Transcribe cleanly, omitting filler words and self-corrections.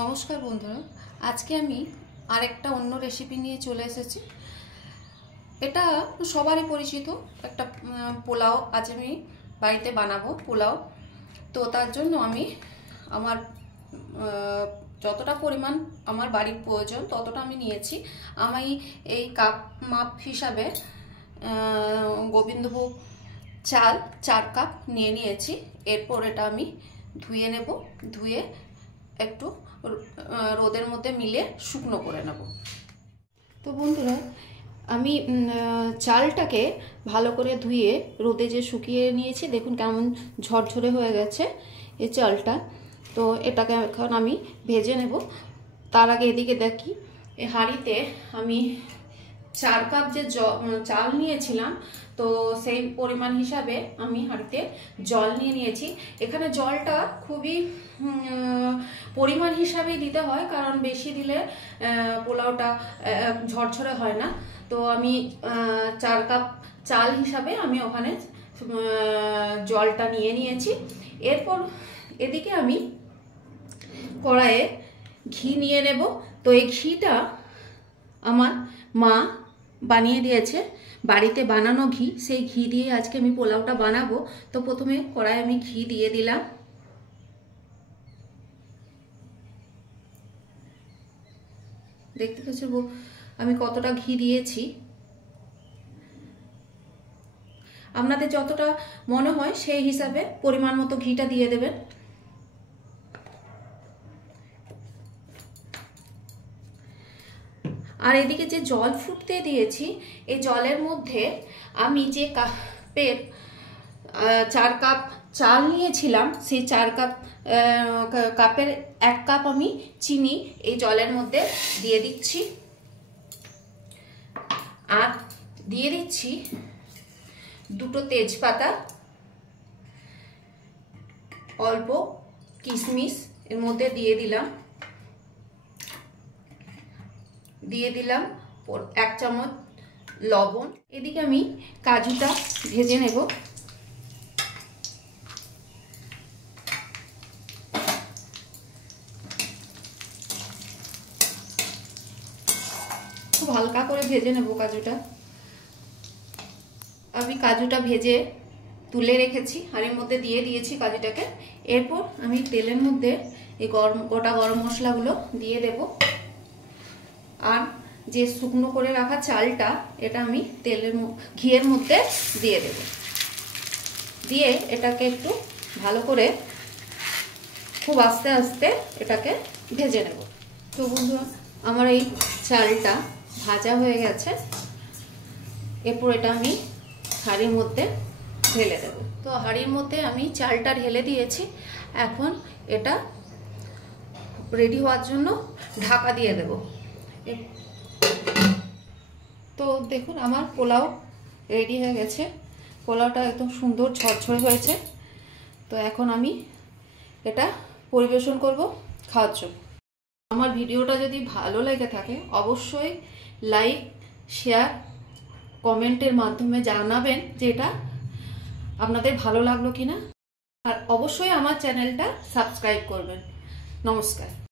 নমস্কার বন্ধুরা, আজকে আমি আরেকটা অন্য রেসিপি নিয়ে চলে এসেছি। এটা সবারই পরিচিত একটা পোলাও। আজ আমি বাড়িতে বানাবো পোলাও। তো তার জন্য আমি আমার যতটা পরিমাণ আমার বাড়ির প্রয়োজন ততটা আমি নিয়েছি। আমি এই কাপ মাপ হিসাবে গোবিন্দভোগ চাল 4 কাপ নিয়ে নিয়েছি। এরপর এটা আমি ধুয়ে নেব, ধুয়ে একটু রোদের মধ্যে মিলে শুকনো করে নেব। তো বন্ধুরা, আমি চালটাকে ভালো করে ধুয়ে রোদে যে শুকিয়ে নিয়েছি, দেখুন কেমন ঝরঝরে হয়ে গেছে এই চালটা। তো এটাকে এখন আমি ভেজে নেব। তার আগে এদিকে দেখি, এই হাঁড়িতে আমি 4 কাপ যে চাল নিয়েছিলাম, তো সেই পরিমাণ হিসাবে আমি হাঁড়িতে জল নিয়ে নিয়েছি। এখানে জলটা খুবই পরিমাণ হিসাবেই দিতে হয়, কারণ বেশি দিলে পোলাওটা ঝরঝরে হয় না। তো আমি 4 কাপ চাল হিসাবে আমি ওখানে জলটা নিয়ে নিয়েছি। এরপর এদিকে আমি কড়াইয়ে ঘি নিয়ে নেব। তো এই ঘিটা আমার মা বানিয়ে দিয়েছে, বাড়িতে বানানো ঘি। সেই ঘি দিয়ে আজকে আমি পোলাওটা বানাবো। তো প্রথমে কড়াইয়ে আমি ঘি দিয়ে দিলাম। দেখতে পাচ্ছ আমি কতটা ঘি দিয়েছি। আপনাদের যতটা মনে হয় সেই হিসাবে পরিমাণ মতো ঘিটা দিয়ে দেবেন। আর এদিকে যে জল ফুটতে দিয়েছি, এই জলের মধ্যে আমি যে কাপের 4 কাপ চাল নিয়েছিলাম, সেই 4 কাপের 1 কাপ আমি চিনি এই জলের মধ্যে দিয়ে দিচ্ছি। আর দিয়ে দিচ্ছি 2টো তেজপাতা, অল্প কিশমিশ এর মধ্যে দিয়ে দিলাম। 1 চামচ লবণ। এদিকে আমি কাজুটা ভেজে নেব। খুব হালকা করে ভেজে নেব কাজুটা। আমি কাজুটা ভেজে তুলে রেখেছি, হাঁড়ির মধ্যে দিয়ে দিয়েছি কাজুটাকে। এরপর আমি তেলের মধ্যে এই গোটা গরম মশলাগুলো দিয়ে দেব। আর যে শুকনো করে রাখা চালটা, এটা আমি ঘিয়ের মধ্যে দিয়ে দেব। দিয়ে এটাকে একটু ভালো করে খুব আস্তে আস্তে এটাকে ভেজে নেব। তো বন্ধুরা, আমার এই চালটা ভাজা হয়ে গেছে। এরপর এটা আমি হাঁড়ির মধ্যে ঢেলে দেব। তো হাঁড়ির মধ্যে আমি চালটা ঢেলে দিয়েছি। এখন এটা রেডি হওয়ার জন্য ঢাকা দিয়ে দেব। তো দেখুন, আমার পোলাও রেডি হয়ে গেছে। পোলাওটা একদম সুন্দর ঝরঝরে হয়েছে। তো এখন আমি এটা পরিবেশন করব খাওয়ার জন্য। আমার ভিডিওটা যদি ভালো লেগে থাকে অবশ্যই লাইক, শেয়ার, কমেন্টের মাধ্যমে জানাবেন যে এটা আপনাদের ভালো লাগলো কিনা। আর অবশ্যই আমার চ্যানেলটা সাবস্ক্রাইব করবেন। নমস্কার।